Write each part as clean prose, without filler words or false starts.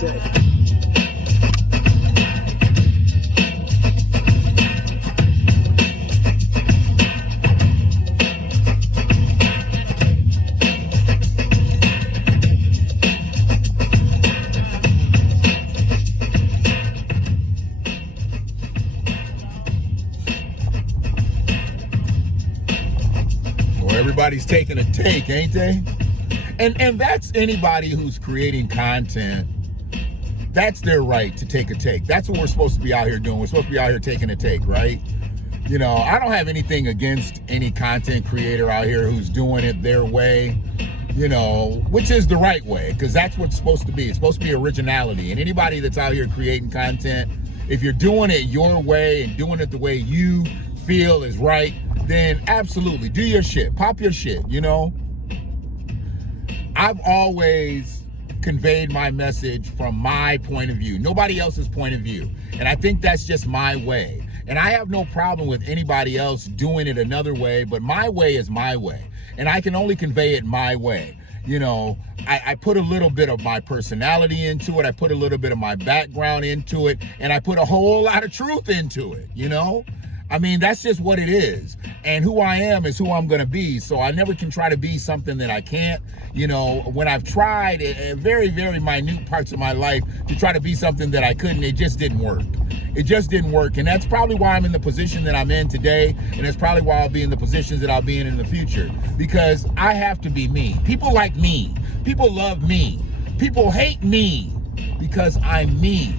say. Everybody's taking a take, ain't they? And that's anybody who's creating content. That's their right to take a take. That's what we're supposed to be out here doing. We're supposed to be out here taking a take, right? You know, I don't have anything against any content creator out here who's doing it their way, you know, which is the right way, because that's what it's supposed to be. It's supposed to be originality. And anybody that's out here creating content, if you're doing it your way and doing it the way you feel is right, then absolutely do your shit, pop your shit, you know. I've always conveyed my message from my point of view, nobody else's point of view. And I think that's just my way. And I have no problem with anybody else doing it another way, but my way is my way. And I can only convey it my way. You know, I put a little bit of my personality into it. I put a little bit of my background into it. And I put a whole lot of truth into it, you know? I mean, that's just what it is. And who I am is who I'm going to be. So I never can try to be something that I can't. You know, when I've tried in very, very minute parts of my life to try to be something that I couldn't, it just didn't work. It just didn't work. And that's probably why I'm in the position that I'm in today. And that's probably why I'll be in the positions that I'll be in the future. Because I have to be me. People like me. People love me. People hate me because I'm me.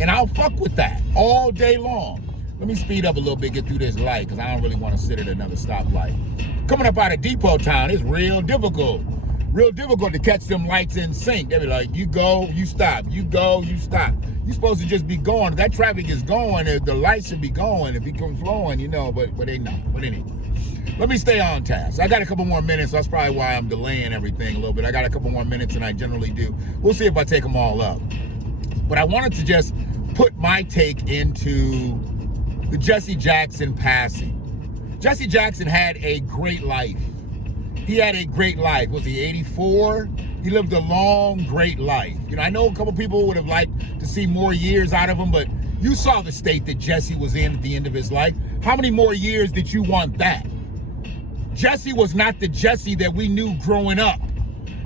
And I'll fuck with that all day long. Let me speed up a little bit, get through this light, because I don't really want to sit at another stoplight. Coming up out of Depot Town, it's real difficult. Real difficult to catch them lights in sync. They be like, you go, you stop. You go, you stop. You're supposed to just be going. If that traffic is going, the lights should be going. If it comes flowing, you know, but they not. But anyway, let me stay on task. I got a couple more minutes. That's probably why I'm delaying everything a little bit. I got a couple more minutes than I generally do. We'll see if I take them all up. But I wanted to just put my take into the Jesse Jackson passing. Jesse Jackson had a great life. He had a great life. Was he 84? He lived a long, great life. You know, I know a couple people would have liked to see more years out of him, but you saw the state that Jesse was in at the end of his life. How many more years did you want that? Jesse was not the Jesse that we knew growing up.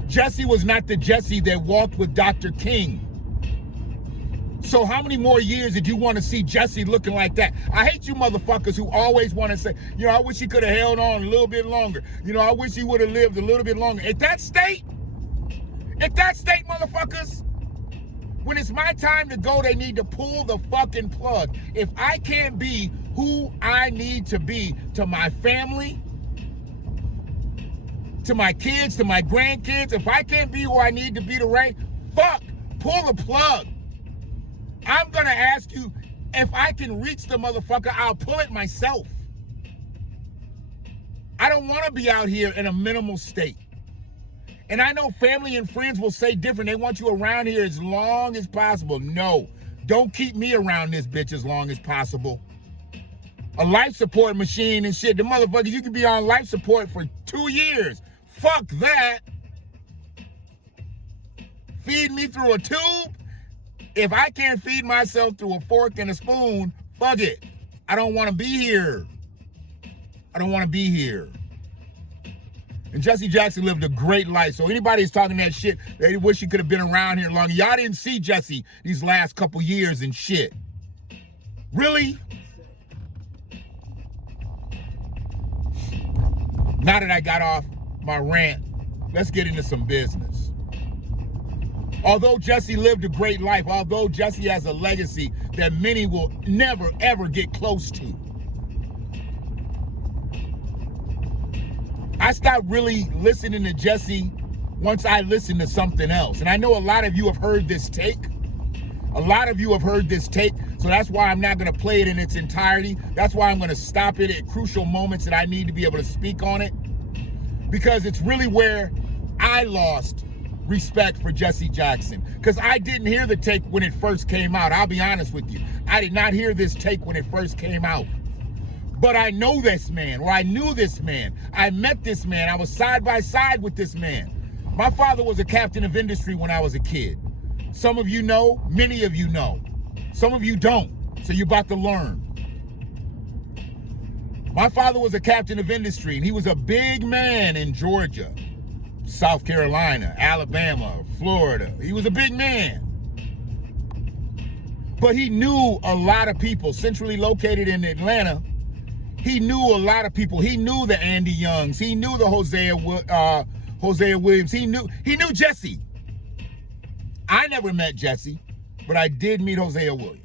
Jesse was not the Jesse that walked with Dr. King. So how many more years did you want to see Jesse looking like that? I hate you motherfuckers who always want to say, you know, I wish he could have held on a little bit longer. You know, I wish he would have lived a little bit longer. At that state, motherfuckers, when it's my time to go, they need to pull the fucking plug. If I can't be who I need to be to my family, to my kids, to my grandkids, if I can't be who I need to be to Ray, fuck, pull the plug. I'm gonna ask you, if I can reach the motherfucker, I'll pull it myself. I don't wanna be out here in a minimal state. And I know family and friends will say different. They want you around here as long as possible. No, don't keep me around this bitch as long as possible. A life support machine and shit, the motherfuckers, you can be on life support for 2 years. Fuck that. Feed me through a tube? If I can't feed myself through a fork and a spoon, fuck it. I don't want to be here. I don't want to be here. And Jesse Jackson lived a great life. So anybody who's talking that shit, they wish he could have been around here longer. Y'all didn't see Jesse these last couple years and shit. Really? Now that I got off my rant, let's get into some business. Although Jesse lived a great life, although Jesse has a legacy that many will never, ever get close to, I stopped really listening to Jesse once I listened to something else. And I know a lot of you have heard this take. A lot of you have heard this take, so that's why I'm not going to play it in its entirety. That's why I'm going to stop it at crucial moments that I need to be able to speak on it, because it's really where I lost respect for Jesse Jackson, because I didn't hear the take when it first came out. I'll be honest with you. I did not hear this take when it first came out. But I know this man, or I knew this man. I met this man. I was side by side with this man. My father was a captain of industry when I was a kid. Some of you know, many of you know. Some of you don't, so you're about to learn. My father was a captain of industry, and he was a big man in Georgia, South Carolina, Alabama, Florida. He was a big man. But he knew a lot of people, centrally located in Atlanta. He knew a lot of people. He knew the Andy Youngs. He knew the Hosea Williams. He knew Jesse. I never met Jesse, but I did meet Hosea Williams.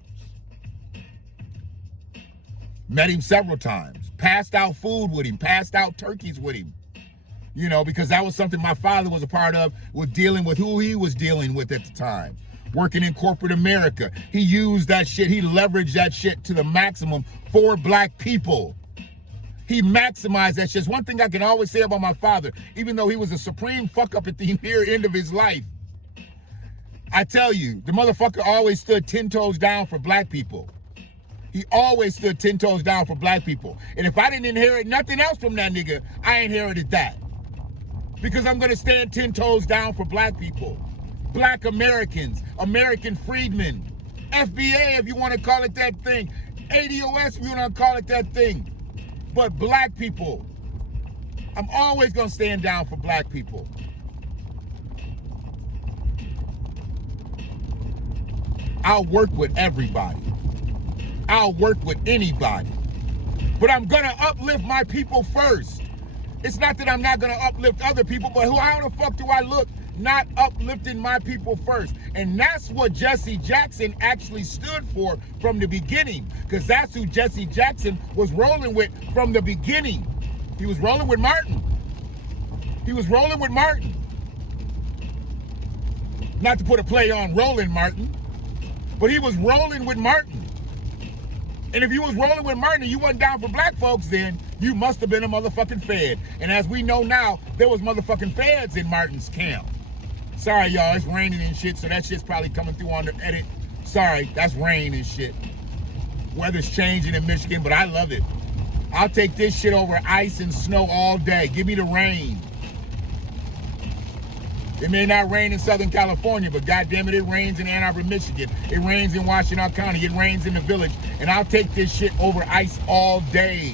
Met him several times. Passed out food with him. Passed out turkeys with him. You know, because that was something my father was a part of, with dealing with who he was dealing with at the time. Working in corporate America. He used that shit. He leveraged that shit to the maximum for black people. He maximized that shit. It's one thing I can always say about my father, even though he was a supreme fuck up at the near end of his life. I tell you, the motherfucker always stood 10 toes down for black people. He always stood 10 toes down for black people. And if I didn't inherit nothing else from that nigga, I inherited that. Because I'm gonna stand 10 toes down for black people. Black Americans, American freedmen, FBA if you wanna call it that thing, ADOS if you wanna call it that thing. But black people, I'm always gonna stand down for black people. I'll work with everybody. I'll work with anybody. But I'm gonna uplift my people first. It's not that I'm not gonna uplift other people, but how the fuck do I look not uplifting my people first? And that's what Jesse Jackson actually stood for from the beginning, because that's who Jesse Jackson was rolling with from the beginning. He was rolling with Martin. He was rolling with Martin. Not to put a play on Roland Martin, but he was rolling with Martin. And if you was rolling with Martin and you wasn't down for black folks, then you must have been a motherfucking Fed. And as we know now, there was motherfucking Feds in Martin's camp. Sorry, y'all, it's raining and shit, so that shit's probably coming through on the edit. Sorry, that's rain and shit. Weather's changing in Michigan, but I love it. I'll take this shit over ice and snow all day. Give me the rain. It may not rain in Southern California, but goddamn it rains in Ann Arbor, Michigan. It rains in Washtenaw County. It rains in the Village. And I'll take this shit over ice all day.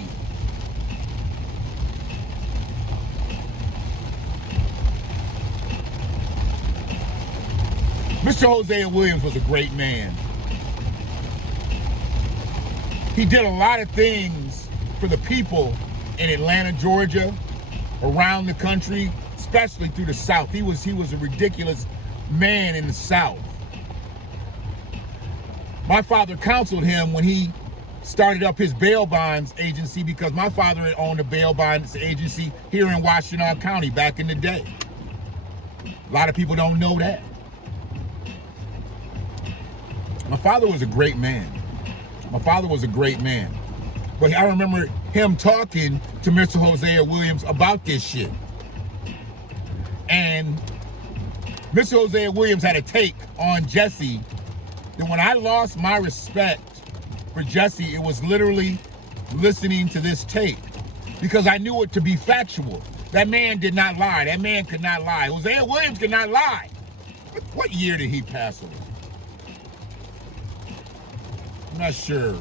Mr. Hosea Williams was a great man. He did a lot of things for the people in Atlanta, Georgia, around the country, especially through the South. He was a ridiculous man in the South. My father counseled him when he started up his bail bonds agency, because my father had owned a bail bonds agency here in Washtenaw County back in the day. A lot of people don't know that. My father was a great man. My father was a great man. But I remember him talking to Mr. Hosea Williams about this shit. And Mr. Hosea Williams had a take on Jesse that when I lost my respect for Jesse, it was literally listening to this tape, because I knew it to be factual. That man did not lie. That man could not lie. Hosea Williams could not lie. What year did he pass away? I'm not sure.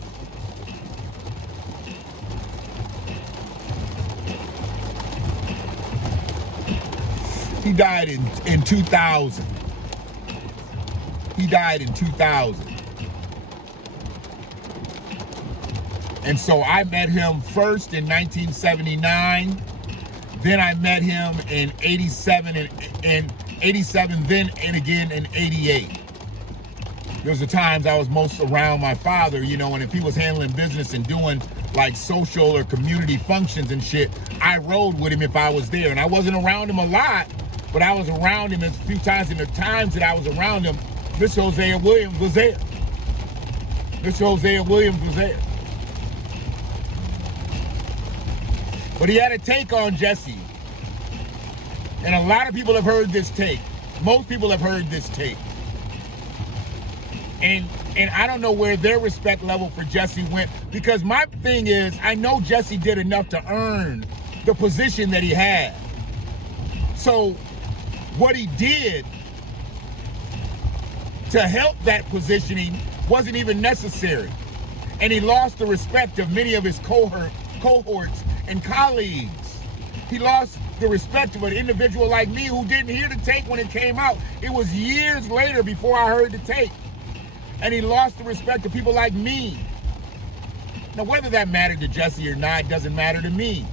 He died in 2000. He died in 2000. And so I met him first in 1979. Then I met him in 87 and 87, then and again in 88. There's the times I was most around my father, you know, and if he was handling business and doing like social or community functions and shit, I rode with him if I was there. And I wasn't around him a lot, but I was around him a few times. And the times that I was around him, Mr. Hosea Williams was there. Mr. Hosea Williams was there. But he had a take on Jesse. And a lot of people have heard this take. Most people have heard this take. And I don't know where their respect level for Jesse went, because my thing is, I know Jesse did enough to earn the position that he had. So what he did to help that positioning wasn't even necessary. And he lost the respect of many of his cohorts and colleagues. He lost the respect of an individual like me who didn't hear the tape when it came out. It was years later before I heard the tape. And he lost the respect of people like me. Now, whether that mattered to Jesse or not doesn't matter to me.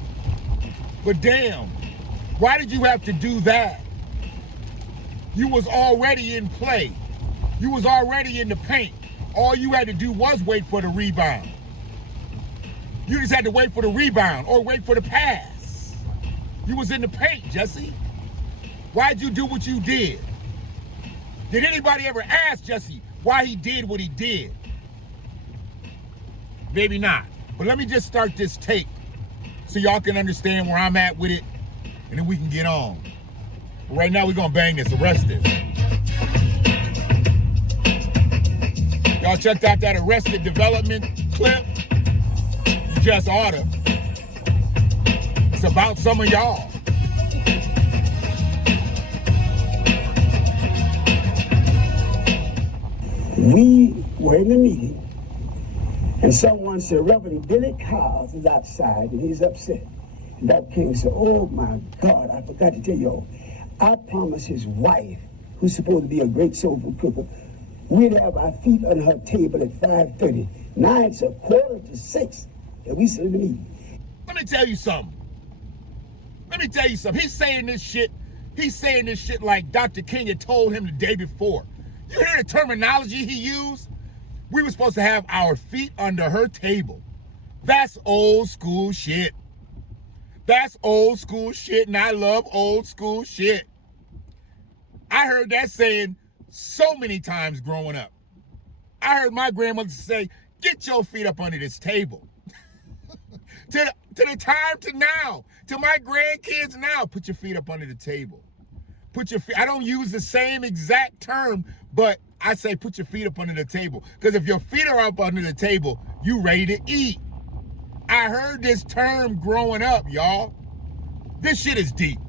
But damn, why did you have to do that? You was already in play. You was already in the paint. All you had to do was wait for the rebound. You just had to wait for the rebound or wait for the pass. You was in the paint, Jesse. Why'd you do what you did? Did anybody ever ask Jesse why he did what he did? Maybe not. But let me just start this tape so y'all can understand where I'm at with it, and then we can get on. But right now, we're gonna bang this. Arrested. Y'all checked out that Arrested Development clip? You just oughta. It's about some of y'all. We were in the meeting, and someone said, Reverend Billy Cowles is outside, and he's upset. And Dr. King said, oh my God, I forgot to tell y'all, I promised his wife, who's supposed to be a great soul food cooker, we'd have our feet on her table at 5:30. Now it's 5:45, and we sit in the meeting. Let me tell you something. He's saying this shit like Dr. King had told him the day before. You hear the terminology he used? We were supposed to have our feet under her table. That's old school shit. That's old school shit, and I love old school shit. I heard that saying so many times growing up. I heard my grandmother say, get your feet up under this table. to the time to now, to my grandkids now, put your feet up under the table. Put your feet, I don't use the same exact term, but I say put your feet up under the table. Because if your feet are up under the table, you ready to eat. I heard this term growing up, y'all. This shit is deep.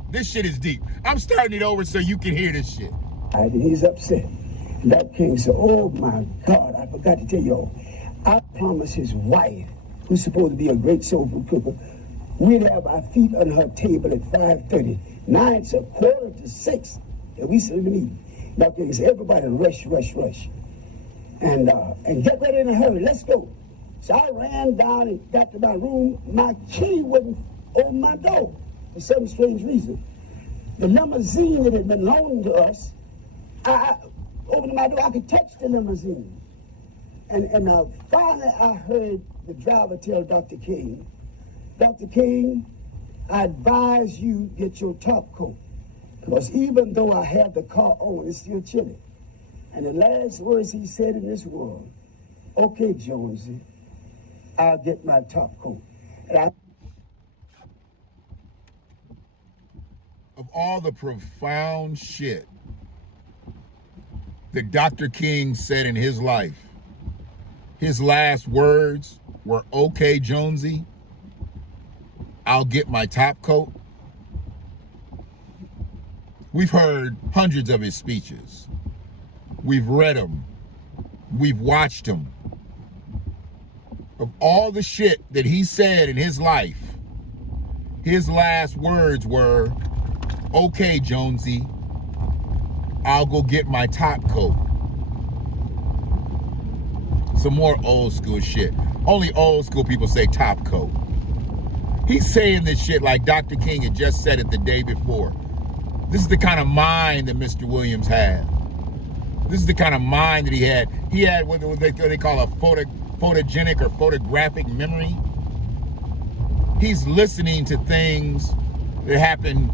I'm starting it over so you can hear this shit. And he's upset. And Dr. King said, oh my God, I forgot to tell y'all, I promised his wife, who's supposed to be a great soul food cooker, we'd have our feet on her table at 5:30. Now it's 5:45, and we sit in the meeting. Dr. King said, everybody rush. And get ready in a hurry, let's go. So I ran down and got to my room. My key wouldn't open my door for some strange reason. The limousine that had been loaned to us, I opened my door, I could touch the limousine. And finally I heard the driver tell Dr. King, Dr. King, I advise you get your top coat. Because even though I have the car on, it's still chilly. And the last words he said in this world, okay, Jonesy, I'll get my top coat. Of all the profound shit that Dr. King said in his life, his last words were, okay, Jonesy, I'll get my top coat. We've heard hundreds of his speeches. We've read them. We've watched them. Of all the shit that he said in his life, his last words were, okay, Jonesy, I'll go get my top coat. Some more old school shit. Only old school people say top coat. He's saying this shit like Dr. King had just said it the day before. This is the kind of mind that Mr. Williams had. This is the kind of mind that he had. He had what they call a photogenic or photographic memory. He's listening to things that happened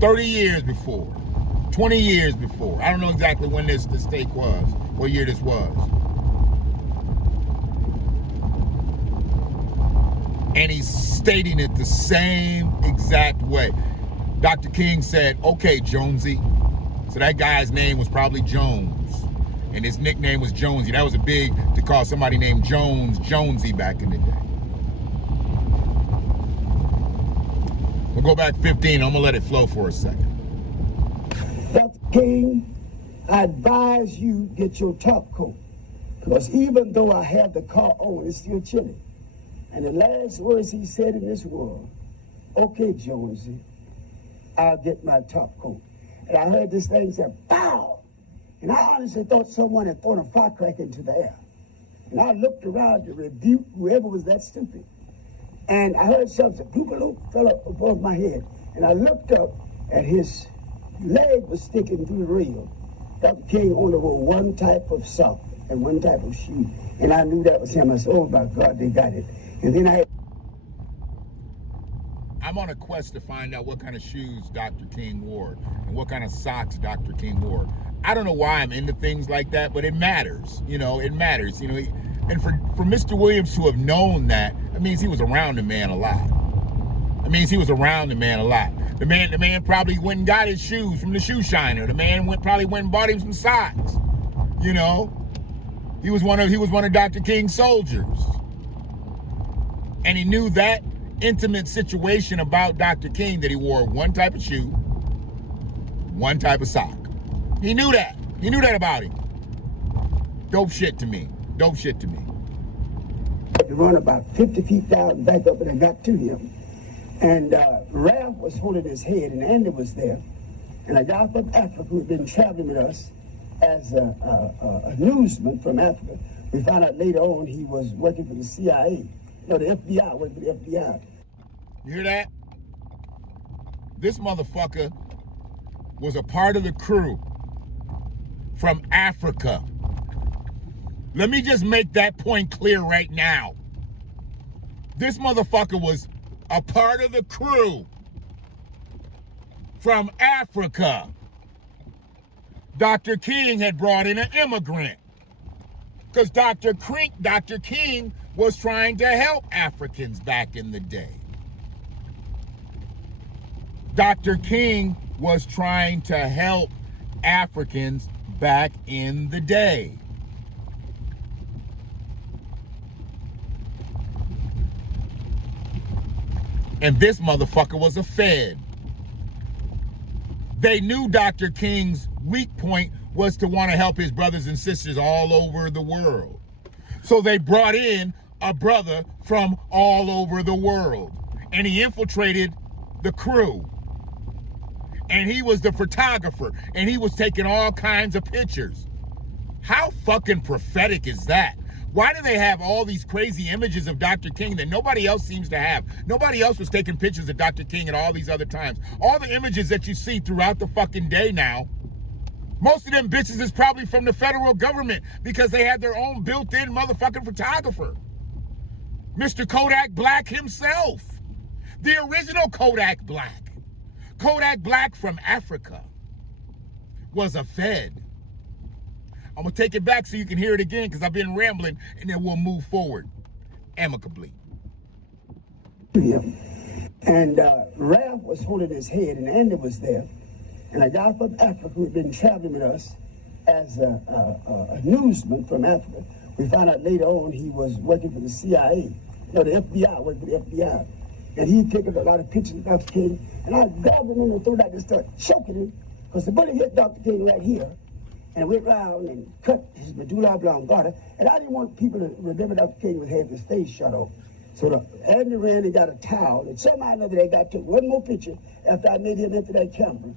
30 years before, 20 years before. I don't know exactly when this take was, what year this was. And he's stating it the same exact way. Dr. King said, okay, Jonesy. So that guy's name was probably Jones. And his nickname was Jonesy. That was a big to call somebody named Jones, Jonesy back in the day. We'll go back 15. I'm going to let it flow for a second. Dr. King, I advise you get your top coat. Because even though I have the car on, it's still chilly. And the last words he said in this world, okay, Jonesy, I'll get my top coat. And I heard this thing say, pow! And I honestly thought someone had thrown a firecracker into the air. And I looked around to rebuke whoever was that stupid. And I heard something, bloop, fell up above my head. And I looked up, and his leg was sticking through the rail. Dr. King only wore one type of sock and one type of shoe. And I knew that was him. I said, oh my God, they got it. And then I'm on a quest to find out what kind of shoes Dr. King wore and what kind of socks Dr. King wore. I don't know why I'm into things like that, but it matters. You know, it matters. You know, and for Mr. Williams to have known that, it means he was around the man a lot. It means he was around the man a lot. The man probably went and got his shoes from the shoe shiner. The man probably went and bought him some socks. You know, he was one of Dr. King's soldiers, and he knew that intimate situation about Dr. King, that he wore one type of shoe, one type of sock. He knew that. He knew that about him. Dope shit to me. Dope shit to me. I had to run about 50 feet down and back up, and I got to him. And Ralph was holding his head, and Andy was there. And a guy from Africa who had been traveling with us as a newsman from Africa. We found out later on he was working for the CIA. No, the FBI, working for the FBI. You hear that? This motherfucker was a part of the crew from Africa. Let me just make that point clear right now. This motherfucker was a part of the crew from Africa. Dr. King had brought in an immigrant because Dr. King was trying to help Africans back in the day. Dr. King was trying to help Africans back in the day. And this motherfucker was a Fed. They knew Dr. King's weak point was to want to help his brothers and sisters all over the world. So they brought in a brother from all over the world. And he infiltrated the crew. And he was the photographer. And he was taking all kinds of pictures. How fucking prophetic is that? Why do they have all these crazy images of Dr. King that nobody else seems to have? Nobody else was taking pictures of Dr. King at all these other times. All the images that you see throughout the fucking day now, most of them bitches is probably from the federal government because they had their own built-in motherfucking photographer. Mr. Kodak Black himself. The original Kodak Black. Kodak Black from Africa was a Fed. I'm going to take it back so you can hear it again because I've been rambling, and then we'll move forward amicably. And Ralph was holding his head, and Andy was there. And a guy from Africa who had been traveling with us as a newsman from Africa. We found out later on he was working for the CIA. No, the FBI, working for the FBI. And he taken a lot of pictures of Dr. King. And I grabbed him in the throat and started choking him because the bullet hit Dr. King right here. And went around and cut his medulla oblongata. And I didn't want people to remember Dr. King would have his face shut off. So Andy ran and got a towel. And somehow or another they took one more picture after I made him into that camera.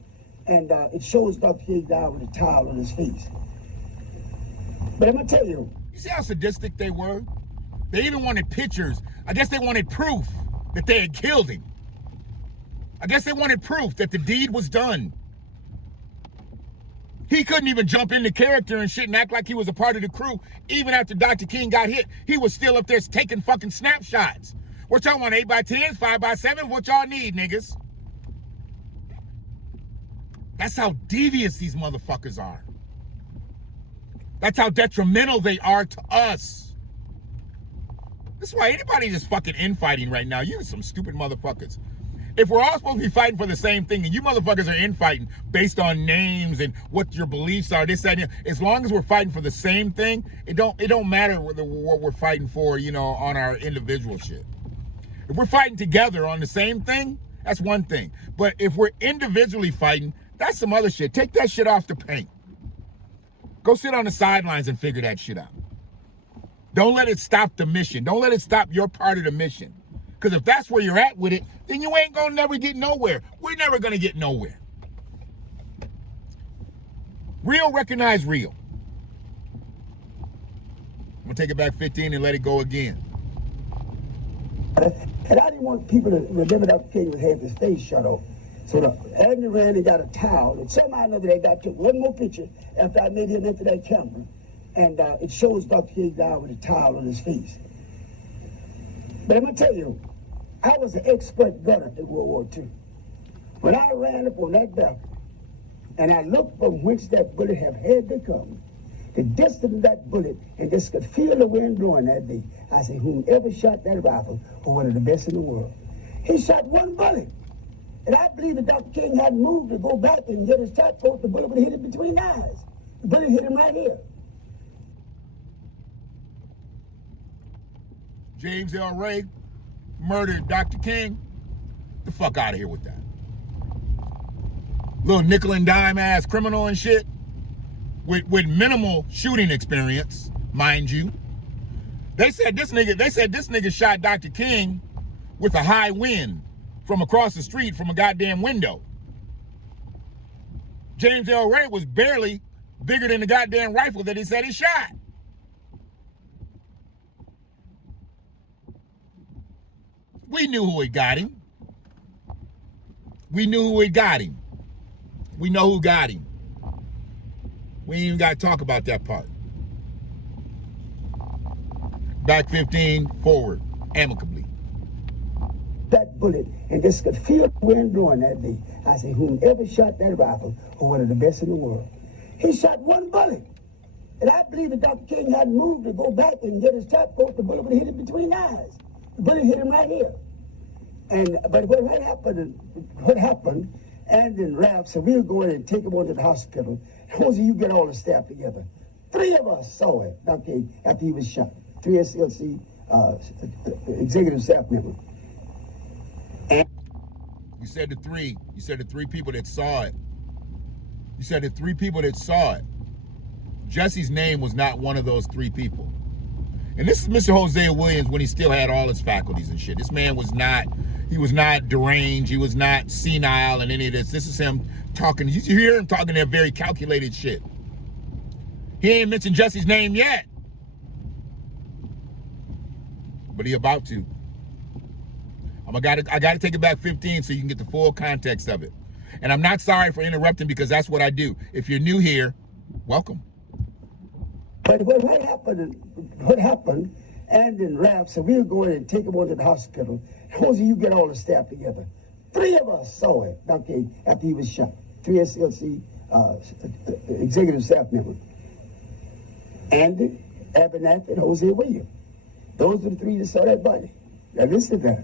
And it shows Dr. King down with a towel on his face. But I'm going to tell you. You see how sadistic they were? They even wanted pictures. I guess they wanted proof that they had killed him. I guess they wanted proof that the deed was done. He couldn't even jump into character and shit and act like he was a part of the crew. Even after Dr. King got hit, he was still up there taking fucking snapshots. What y'all want, 8x10s, 5x7? What y'all need, niggas? That's how devious these motherfuckers are. That's how detrimental they are to us. That's why anybody just fucking infighting right now, you're some stupid motherfuckers. If we're all supposed to be fighting for the same thing and you motherfuckers are infighting based on names and what your beliefs are, this, that, and as long as we're fighting for the same thing, it don't matter what we're fighting for, you know, on our individual shit. If we're fighting together on the same thing, that's one thing. But if we're individually fighting, that's some other shit. Take that shit off the paint. Go sit on the sidelines and figure that shit out. Don't let it stop the mission. Don't let it stop your part of the mission. Because if that's where you're at with it, then you ain't gonna never get nowhere. We're never gonna get nowhere. Real recognize real. I'm gonna take it back 15 and let it go again. And I didn't want people to remember Dr. King was having his face shut off. So Abner ran and got a towel, and somehow or another they took one more picture after I made him into that camera, and it shows Dr. King down with a towel on his face. But I'm gonna tell you, I was an expert gunner in World War II. When I ran up on that balcony, and I looked from whence that bullet had to come, the distance of that bullet, and just could feel the wind blowing that day. I said, whomever shot that rifle was one of the best in the world. He shot one bullet. And I believe that Dr. King hadn't moved to go back and get his top coat, the bullet would have hit him between the eyes. The bullet hit him right here. James L. Ray murdered Dr. King. The fuck out of here with that. Little nickel and dime ass criminal and shit with minimal shooting experience, mind you. They said this nigga shot Dr. King with a high wind from across the street from a goddamn window. James L. Ray was barely bigger than the goddamn rifle that he said he shot. We knew who had got him. We knew who had got him. We know who got him. We ain't even got to talk about that part. Back 15, forward, amicably. That bullet, and just could feel the wind blowing that day. I said, whomever shot that rifle was one of the best in the world. He shot one bullet. And I believe that Dr. King hadn't moved to go back and get his top coat, the bullet would have hit him between the eyes. The bullet hit him right here. But what happened, and then Ralph said, we'll go in and take him on to the hospital. Once you get all the staff together. 3 of us saw it, Dr. King, after he was shot. 3 SLC executive staff members. And you said the 3. You said the 3 people that saw it. You said the 3 people that saw it. Jesse's name was not one of those 3 people. And this is Mr. Hosea Williams when he still had all his faculties and shit. This man was not, he was not deranged. He was not senile and any of this. This is him talking. You hear him talking that very calculated shit. He ain't mentioned Jesse's name yet. But he about to. I gotta take it back 15 so you can get the full context of it. And I'm not sorry for interrupting because that's what I do. If you're new here, welcome. But what happened, and then Ralph said, we'll go in and take him on to the hospital. Once you get all the staff together. 3 of us saw it, Dr. King, after he was shot. 3 SLC executive staff members. Andy, Abernathy, and Hosea Williams. Those are the 3 that saw that body. Now listen to that.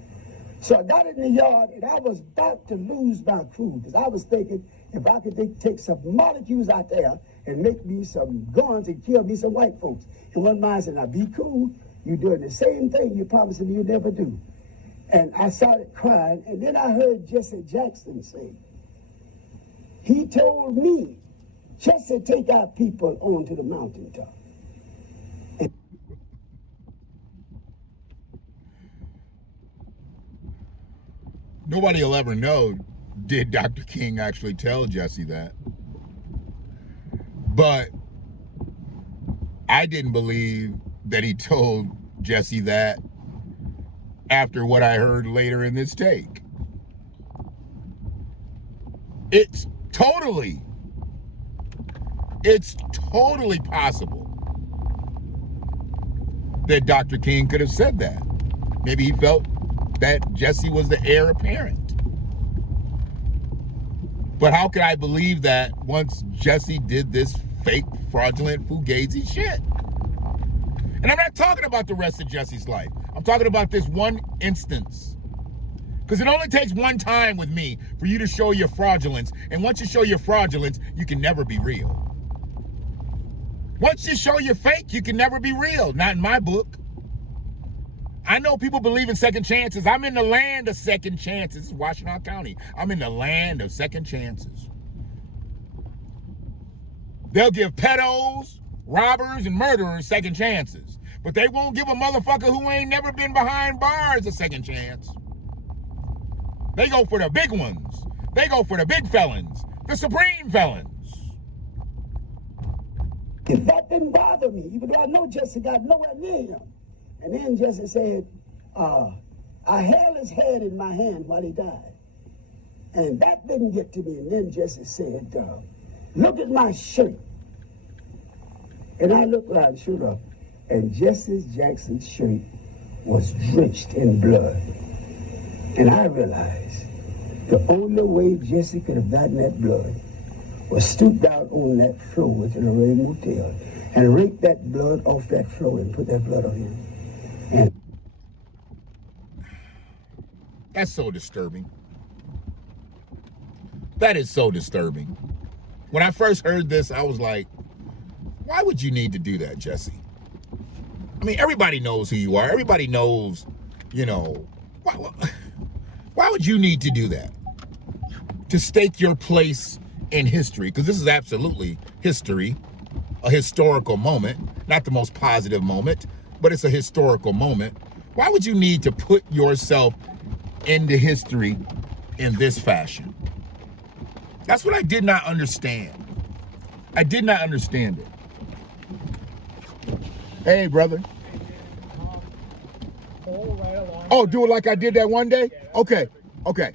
So I got in the yard, and I was about to lose my crew, because I was thinking if I could take some molecules out there and make me some guns and kill me some white folks. And one man said, now be cool. You're doing the same thing you're promising you'll never do. And I started crying, and then I heard Jesse Jackson say, he told me, Jesse, take our people onto the mountaintop. Nobody will ever know, did Dr. King actually tell Jesse that? But I didn't believe that he told Jesse that after what I heard later in this take. It's totally possible that Dr. King could have said that. Maybe he felt that Jesse was the heir apparent. But how could I believe that once Jesse did this fake, fraudulent, fugazi shit? And I'm not talking about the rest of Jesse's life. I'm talking about this one instance. Because it only takes one time with me for you to show your fraudulence. And once you show your fraudulence, you can never be real. Once you show your fake, you can never be real. Not in my book. I know people believe in second chances. I'm in the land of second chances. This is Washtenaw County. I'm in the land of second chances. They'll give pedos, robbers, and murderers second chances. But they won't give a motherfucker who ain't never been behind bars a second chance. They go for the big ones. They go for the big felons, the supreme felons. If that didn't bother me, even though I know Jesse got nowhere near him. And then Jesse said, I held his head in my hand while he died. And that didn't get to me. And then Jesse said, look at my shirt. And I looked around, sure enough, and Jesse Jackson's shirt was drenched in blood. And I realized the only way Jesse could have gotten that blood was stooped out on that floor within a Ray Motel and raked that blood off that floor and put that blood on him. And that's so disturbing. That is so disturbing. When I first heard this, I was like, why would you need to do that, Jesse? I mean, everybody knows who you are. Everybody knows, you know, why would you need to do that? To stake your place in history, because this is absolutely history, a historical moment, not the most positive moment, but it's a historical moment. Why would you need to put yourself into history in this fashion? That's what I did not understand. I did not understand it. Hey, brother. Oh, do it like I did that one day? Okay, okay.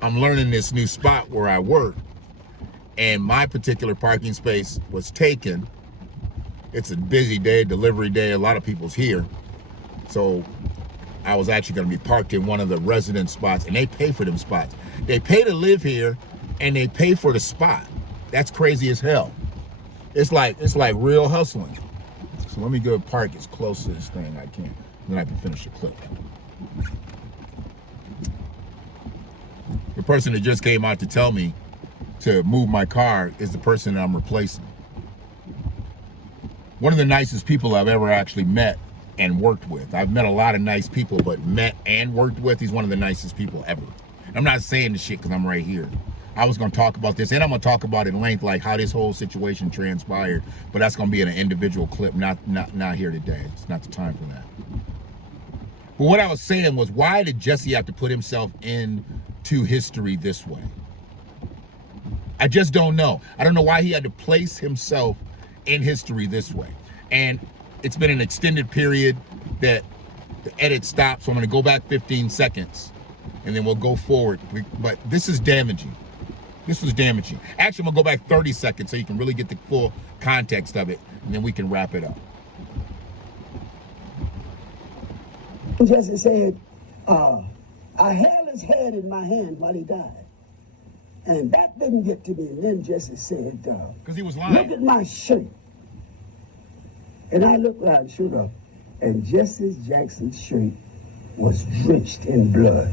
I'm learning this new spot where I work, and my particular parking space was taken. It's a busy day, delivery day, a lot of people's here. So I was actually gonna be parked in one of the resident spots, and they pay for them spots. They pay to live here, and they pay for the spot. That's crazy as hell. It's like real hustling. So let me go park as close to this thing I can, then I can finish the clip. The person that just came out to tell me to move my car is the person that I'm replacing. One of the nicest people I've ever actually met and worked with. I've met a lot of nice people, but met and worked with, he's one of the nicest people ever. I'm not saying this shit because I'm right here. I was going to talk about this, and I'm going to talk about it in length, like how this whole situation transpired, but that's going to be in an individual clip, not here today. It's not the time for that. But what I was saying was, why did Jesse have to put himself into history this way? I just don't know. I don't know why he had to place himself in history this way. And it's been an extended period that the edit stopped, so I'm going to go back 15 seconds, and then we'll go forward. But this is damaging. This was damaging. Actually, I'm going to go back 30 seconds so you can really get the full context of it, and then we can wrap it up. Jesse said, I held his head in my hand while he died. And that didn't get to me. And then Jesse said, because he was lying. Look at my shirt. And I looked around, sure enough, and Jesse Jackson's shirt was drenched in blood.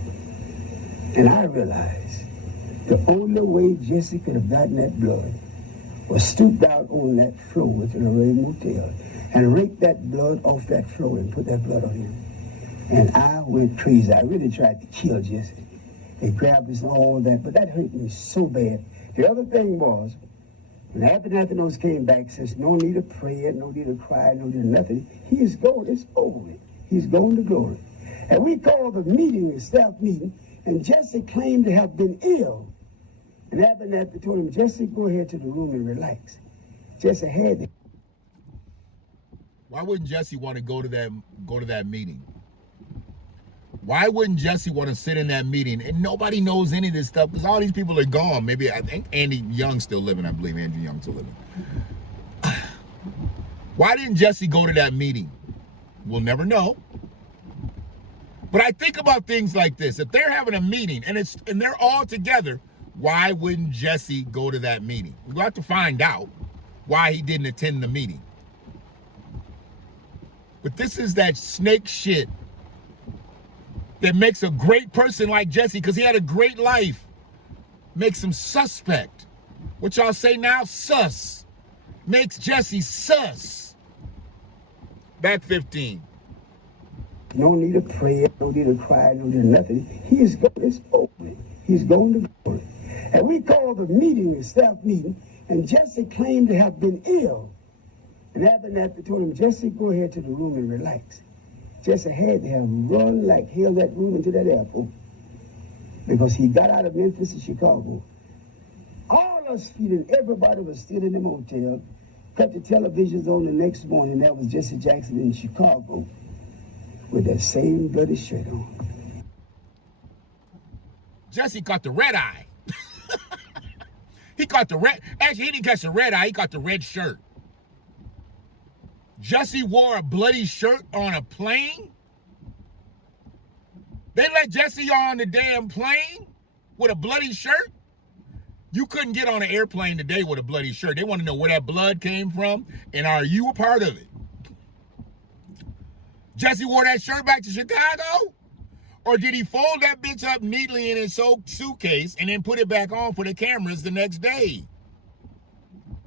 And I realized the only way Jesse could have gotten that blood was stooped out on that floor within a Ray Motel and raked that blood off that floor and put that blood on him. And I went crazy. I really tried to kill Jesse. They grabbed us and all that, but that hurt me so bad. The other thing was, when Abernathy came back, says no need of prayer, no need of cry, no need of nothing. He is gone. It's over with. He's gone to glory. And we called the meeting, the staff meeting, and Jesse claimed to have been ill. And Abernathy told him, Jesse, go ahead to the room and relax. Jesse had it. Why wouldn't Jesse want to go to that meeting? Why wouldn't Jesse want to sit in that meeting? And nobody knows any of this stuff because all these people are gone. Maybe, I think Andy Young's still living. I believe Andrew Young's still living. Why didn't Jesse go to that meeting? We'll never know. But I think about things like this. If they're having a meeting and they're all together, why wouldn't Jesse go to that meeting? We'll have to find out why he didn't attend the meeting. But this is that snake shit that makes a great person like Jesse, because he had a great life, makes him suspect. What y'all say now? Sus. Makes Jesse sus. Back 15. No need of prayer, no need of cry, no need of nothing. He is going, it's over. He's going to glory. And we called the meeting a staff meeting, and Jesse claimed to have been ill. And Abernathy told him, Jesse, go ahead to the room and relax. Jesse had to have run like hell that room into that airport, because he got out of Memphis to Chicago. All us feeling, everybody was still in the motel. Cut the televisions on the next morning. That was Jesse Jackson in Chicago with that same bloody shirt on. Jesse caught the red eye. He caught the red. Actually, he didn't catch the red eye. He caught the red shirt. Jesse wore a bloody shirt on a plane. They let Jesse on the damn plane with a bloody shirt. You couldn't get on an airplane today with a bloody shirt. They want to know where that blood came from, and are you a part of it? Jesse wore that shirt back to Chicago? Or did he fold that bitch up neatly in his suitcase and then put it back on for the cameras the next day?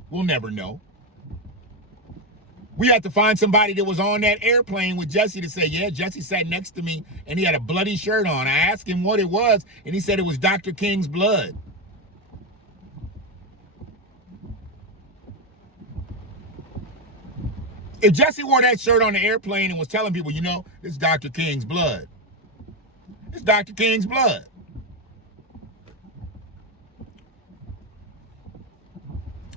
We'll never know. We had to find somebody that was on that airplane with Jesse to say, yeah, Jesse sat next to me and he had a bloody shirt on. I asked him what it was, and he said it was Dr. King's blood. If Jesse wore that shirt on the airplane and was telling people, you know, it's Dr. King's blood. It's Dr. King's blood.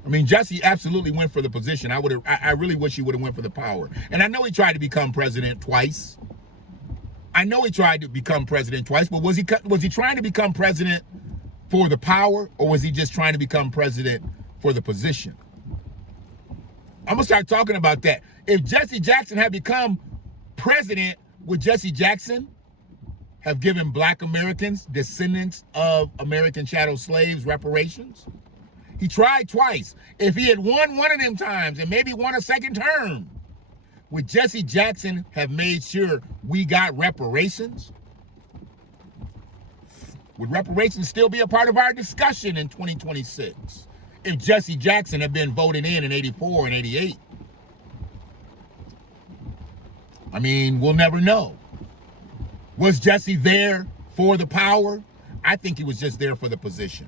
I mean, Jesse absolutely went for the position. I really wish he would have went for the power. And I know he tried to become president twice. But was he trying to become president for the power, or was he just trying to become president for the position? I'm gonna start talking about that. If Jesse Jackson had become president, would Jesse Jackson have given black Americans, descendants of American chattel slaves, reparations? He tried twice. If he had won one of them times and maybe won a second term, would Jesse Jackson have made sure we got reparations? Would reparations still be a part of our discussion in 2026? If Jesse Jackson had been voted in 84 and 88? I mean, we'll never know. Was Jesse there for the power? I think he was just there for the position.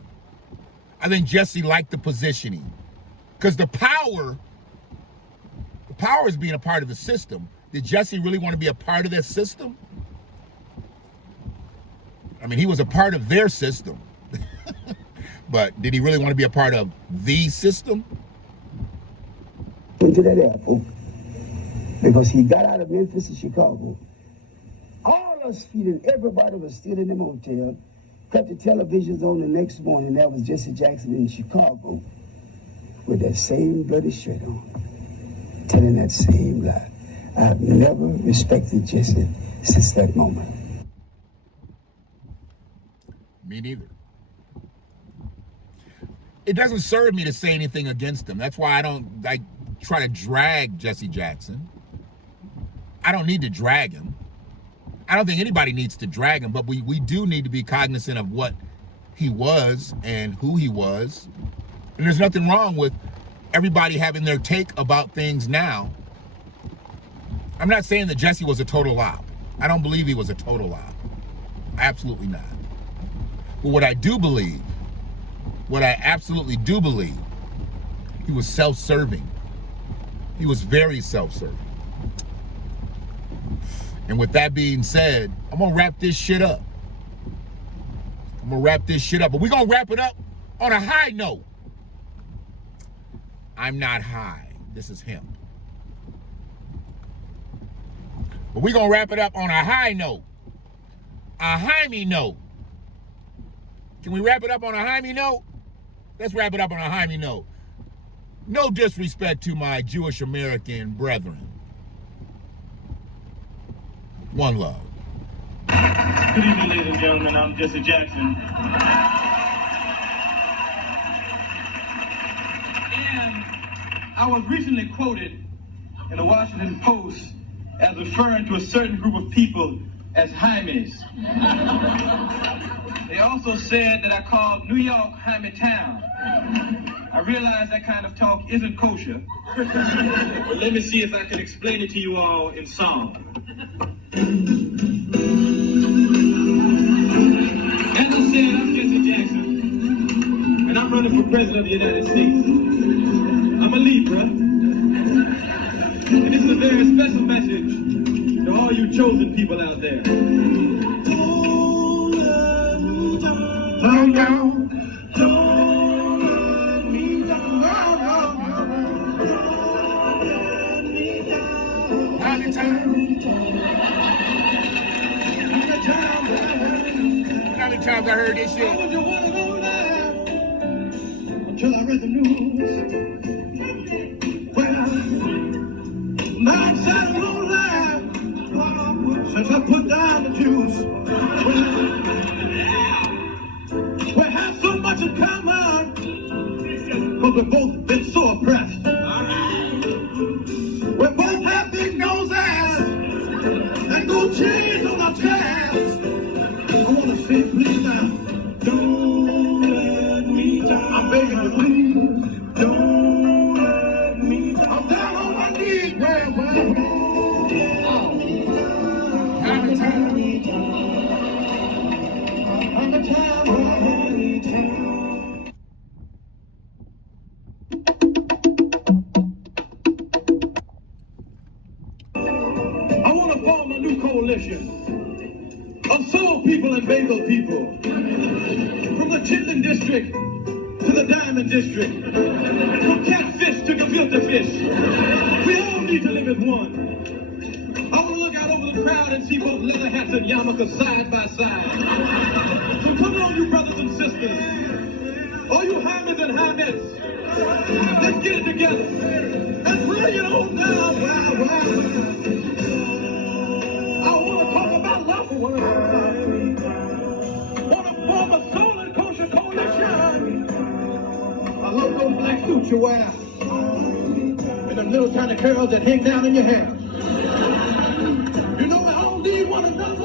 I think Jesse liked the positioning, because the power is being a part of the system. Did Jesse really want to be a part of that system? I mean, he was a part of their system. But did he really want to be a part of the system? Into that airport, because he got out of Memphis to Chicago. All us feeling, everybody was still in the motel. Cut the televisions on the next morning. That was Jesse Jackson in Chicago with that same bloody shirt on, telling that same lie. I've never respected Jesse since that moment. Me neither. It doesn't serve me to say anything against him. That's why I don't try to drag Jesse Jackson. I don't need to drag him. I don't think anybody needs to drag him, but we do need to be cognizant of what he was and who he was. And there's nothing wrong with everybody having their take about things now. I'm not saying that Jesse was a total op. I don't believe he was a total op. Absolutely not. But what I absolutely do believe, he was self-serving. He was very self-serving. And with that being said, I'm gonna wrap this shit up. But we're gonna wrap it up on a high note. I'm not high. This is him. But we're gonna wrap it up on a high note. A Jaime note. Can we wrap it up on a Jaime note? Let's wrap it up on a Jaime note. No disrespect to my Jewish American brethren. One love. Good evening, ladies and gentlemen. I'm Jesse Jackson. And I was recently quoted in the Washington Post as referring to a certain group of people as Jaimes. They also said that I called New York Jaime Town. I realize that kind of talk isn't kosher, but let me see if I can explain it to you all in song. As I said, I'm Jesse Jackson, and I'm running for President of the United States. I'm a Libra, and this is a very special message to all you chosen people out there. Don't let me down. Don't let me down. How many times I heard this I shit? was your one and only until I read the news. Well, my side won't lie since I put down the juice. We have so much in common because we've both been so oppressed. We both have big noses and gold chains on our chest. I want to say, please now, don't let me down. I'm begging you, please, don't let me down. I'm down on my knees, well. How many times? I want to form a new coalition of soul people and bagel people. From the Chitlin District to the Diamond District. From catfish to gefilte fish. We all need to live as one. I want to look out over the crowd and see both leather hats and yarmulkes side by side. So come on, you brothers and sisters. All you Hymas and Hymettes. Let's get it together. And bring it on down. I want to talk about love for one another. Want to form a soul and kosher coalition. I love those black suits you wear. And them little tiny curls that hang down in your hair. You know we all need one another.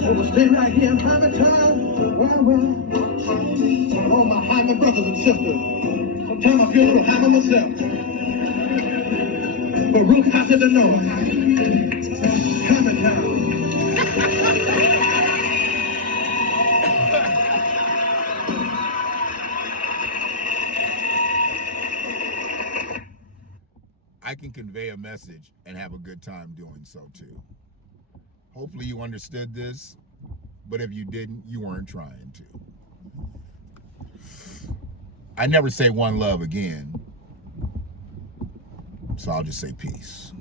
So we'll stay right here in Hyman town. All my Hyman brothers and sisters. Sometimes I feel a little Hyman myself. But Rook has to know. Hyman town. I can convey a message and have a good time doing so too. Hopefully you understood this, but if you didn't, you weren't trying to. I never say one love again, so I'll just say peace.